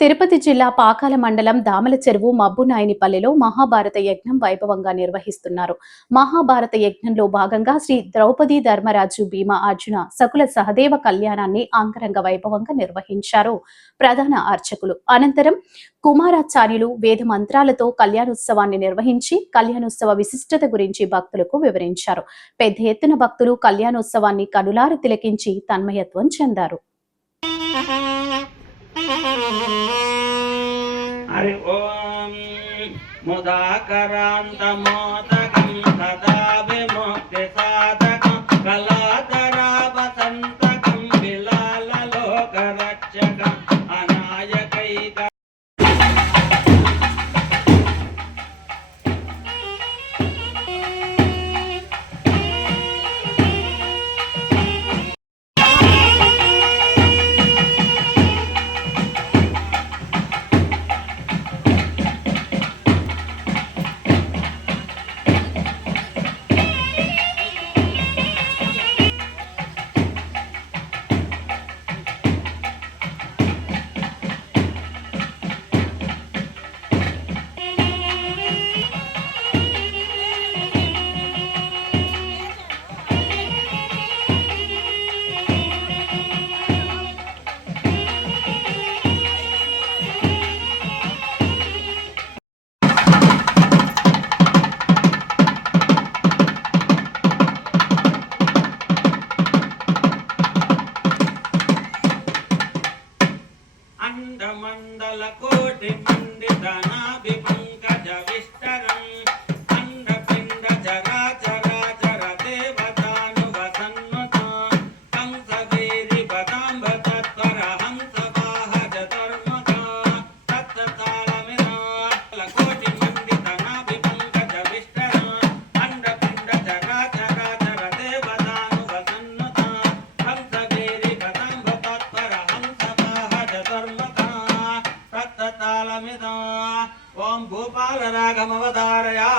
తిరుపతి జిల్లా పాకాల మండలం దామల చెరువు మబ్బునాయనిపల్లెలో మహాభారత యజ్ఞం వైభవంగా నిర్వహిస్తున్నారు. మహాభారత యజ్ఞంలో భాగంగా శ్రీ ద్రౌపది ధర్మరాజు భీమ అర్జున సకుల సహదేవ కళ్యాణాన్ని అంగరంగ వైభవంగా నిర్వహించారు ప్రధాన అర్చకులు. అనంతరం కుమారాచార్యులు వేద మంత్రాలతో కళ్యాణోత్సవాన్ని నిర్వహించి కళ్యాణోత్సవ విశిష్టత గురించి భక్తులకు వివరించారు. పెద్ద ఎత్తున భక్తులు కళ్యాణోత్సవాన్ని కనులార తిలకించి తన్మయత్వం చెందారు. हरि ओम मुदाकरान्तमोदकं सदा विमुक्ति साधकं कलाधरा वसन्तकं विलाललोकरक्षकं अनायकैक मंडल कोटि मंडित नाभि पंकज विष्टरं अंडपिंड चराचराचर देवतानुवसन्नुत कंसवीरि पदाम्ब तत्पर हंस वाहज धर्मक तत्तालमिद कोटि मंडित नाभि पंकज विष्टरं अंडपिंड चराचराचर देवतानुवसन्नुत कंसवीरि पदाम्ब तत्पर हंस वाहज धर्मक तालमिद ओम भूपाल रागमवतारया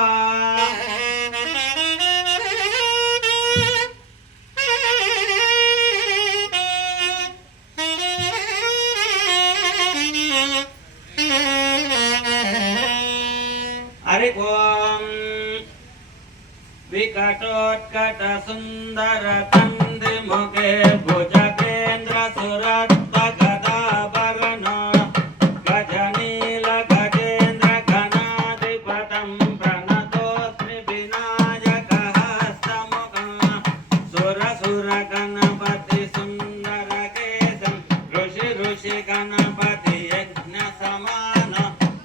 हरि ओम विकटोत्कट सुंदर तंद्रि मुखे भुजगेन्द्र सुरत गणपति सुंदर केशं ऋषि ऋषि गणपति यज्ञ समान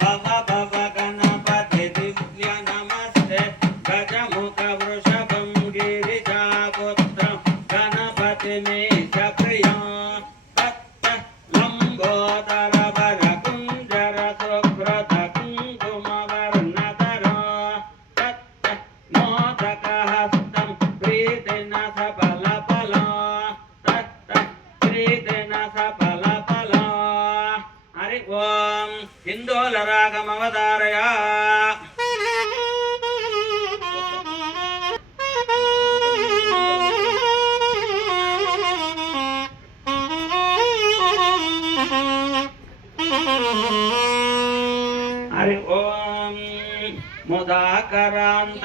भव भव गणपति दिव्य नमस्ते गजमुख वृषभं गिरिजापुत्रं गणपति मीश प्रियं भक्त लंबोदर वर कुंजर सुकृत कुंकुमवर्णधर तत् मोदक हस्तं प्रीतिन सफल हरि ओम हिंदोल रागमवतारया हरि ओम मुदाकरान्तमोदकं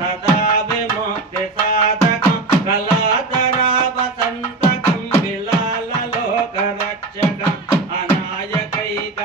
सदा विमुक्ति साधकं कलाधरा वसन्तकं विलाललोकरक्षकम् अनायकैक